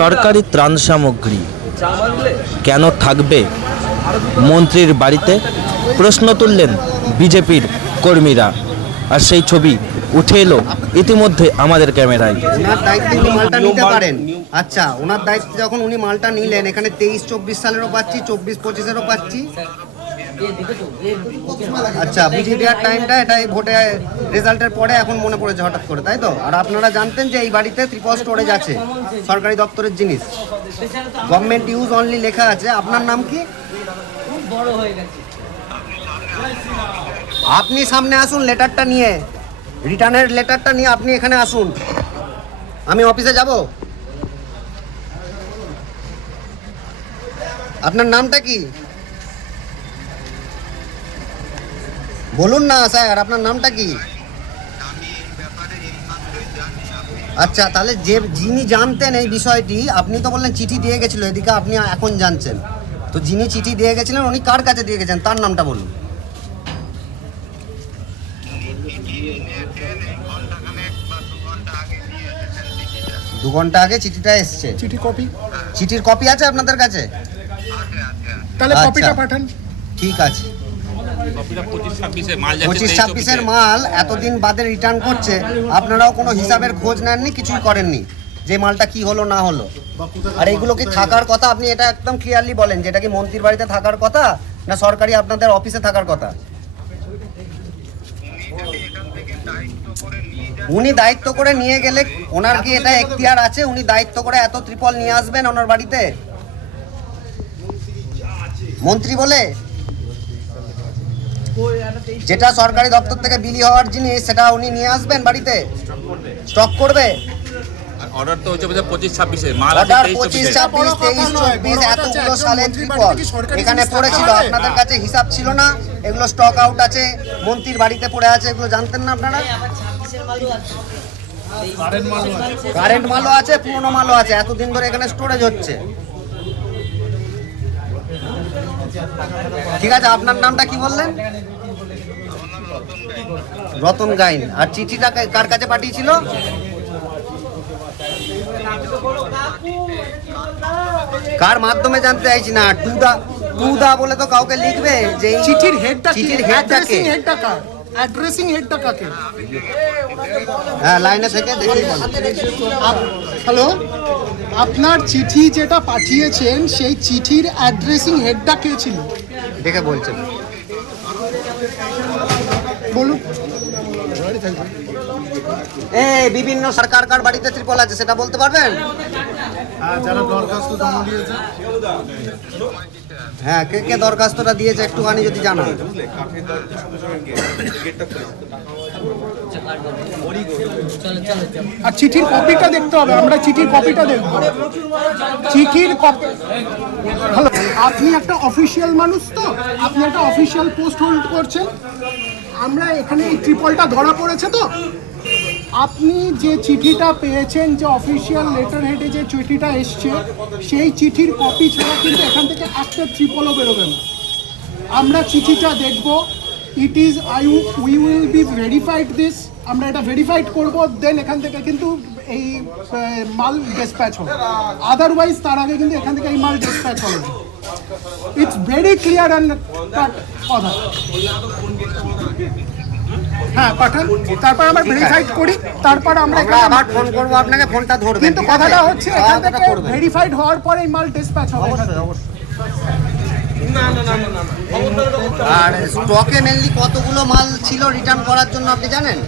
সরকারি ত্রাণ সামগ্রী কেন থাকবে মন্ত্রীর বাড়িতে? প্রশ্ন তুললেন বিজেপির কর্মীরা, আর সেই ছবি উঠে এলো ইতিমধ্যে আমাদের ক্যামেরায়। ওনার দায়িত্বে উনি মালটা নিতে পারেন। আচ্ছা, ওনার দায়িত্বে যখন উনি মালটা নিলেন, এখানে 23-24 সালেরও পাচ্ছি, 24-25-এরও পাচ্ছি। আচ্ছা, বুঝিয়ে দেওয়ার টাইমটা এটাই ভোটে রেজাল্টের পরে এখন মনে পড়েছে হঠাৎ করে, তাই তো? আর আপনারা জানতেন যে এই বাড়িতে ত্রিপল স্টোরেজ আছে, সরকারি দপ্তরের জিনিস, গভর্নমেন্ট ইউজ অনলি লেখা আছে। আপনার নাম কি? আপনি সামনে আসুন, লেটারটা নিয়ে, রিটার্নের লেটারটা নিয়ে আপনি এখানে আসুন। আমি অফিসে যাব। আপনার নামটা কি বলুন না স্যার, আপনার নামটা কি? আচ্ছা, তাহলে যিনি জানতেন এই বিষয়টি, আপনি তো বললেন চিঠি দিয়ে গেছিল, এদিকে আপনি এখন জানছেন, তো যিনি চিঠি দিয়ে গেছিলেন উনি কার কাছে দিয়ে গেছেন তার নামটা বলুন। দু ঘন্টা আগে চিঠিটা এসছে। চিঠির কপি আছে আপনাদের কাছে? তাহলে কপিটা পাঠান। ঠিক আছে। 25-26-এর মাল এতদিন বাদে রিটার্ন করছে, আপনারাও কোনো হিসাবের খোঁজ নেননি, কিছুই করেননি যে মালটা কি হলো না হলো। আর এইগুলো কি থাকার কথা? আপনি এটা একদম ক্লিয়ারলি বলেন যে এটা কি মন্ত্রীর বাড়িতে থাকার কথা না সরকারি আপনাদের অফিসে থাকার কথা? উনি দায়িত্ব করে নিয়ে গেলে ওনার কি এটা এখতিয়ার আছে? উনি দায়িত্ব করে এত ত্রিপল নিয়ে আসবেন ওনার বাড়িতে মন্ত্রী বলে? যেটা সরকারি দপ্তর থেকে বিলি হওয়ার জিনিস সেটা উনি নিয়ে আসবেন বাড়িতে, স্টক করবে? অর্ডার তো হচ্ছে 25-26-এর মাল আছে, অর্ডার 25-26-23-24 এতগুলো সালে ত্রিপল এখানে পড়েছিল, আপনাদের কাছে হিসাব ছিল না? এগুলো স্টক আউট আছে, মন্ত্রীর বাড়িতে পড়ে আছে, এগুলো জানতেন না আপনারা? কারেন্ট মালও আছে, পুরনো মালও আছে, এতদিন ধরে এখানে স্টোরেজ হচ্ছে। ঠিক আছে, আপনার নামটা কি বললেন? রতন গাইন। আর চিঠিটা কার কাছে পাঠিয়েছিল? কার মাধ্যমে জানতে চাইছি না। টুদা বলে তো কাউকে লিখবে যে চিঠির হেডটা, চিঠির হেডটাকে, অ্যাড্রেসিং হেডটা কাকে? হ্যাঁ, লাইনে থেকে দেখেই বল। হ্যালো, আপনার চিঠি যেটা পাঠিয়েছেন সেই চিঠির অ্যাড্রেসিং হেডটা কে ছিল? দেখে বলছেন, বলুন। বিভিন্ন সরকার কার বাড়িতে ত্রিপল আছে সেটা বলতে পারবেন? যারা দরখাস্ত জমা দিয়েছে, হ্যাঁ, কে কে দরখাস্তটা দিয়েছে একটুখানি যদি জানান। আর চিঠির কপিটা দেখতে হবে, আমরা চিঠির কপিটা দেখব। চিঠির কপি। হ্যালো, আপনি একটা অফিসিয়াল মানুষ, তো আপনি একটা অফিসিয়াল পোস্ট হোল্ড করছেন। আমরা এখানে এই ত্রিপলটা ধরা পড়েছে, তো আপনি যে চিঠিটা পেয়েছেন, যে অফিসিয়াল লেটার হেডে যে চিঠিটা এসছে, সেই চিঠির কপি ছাড়া কিন্তু এখান থেকে একটা ত্রিপলও বেরোবে না। আমরা চিঠিটা দেখব, it is we will be verified this, আমরা এটা ভেরিফাইড করব, দেন এখান থেকে কিন্তু এই মাল ডিসপ্যাচ হবে। আদারওয়াইজ তার আগে কিন্তু এখান থেকে এই মাল ডিসপ্যাচ হবে। It's very clear and cut কথা। হ্যাঁ, পাঠান, তারপর আমরা ভেরিফাইড করি, তারপর আমরা আবার ফোন করব আপনাকে, ফোনটা ধরবেন। কিন্তু কথাটা হচ্ছে এখান থেকে ভেরিফাইড হওয়ার পরে এই মাল ডিসপ্যাচ হবে। আর স্টকে মেনলি কতগুলো মাল ছিল রিটার্ন করার জন্য আপনি জানেন?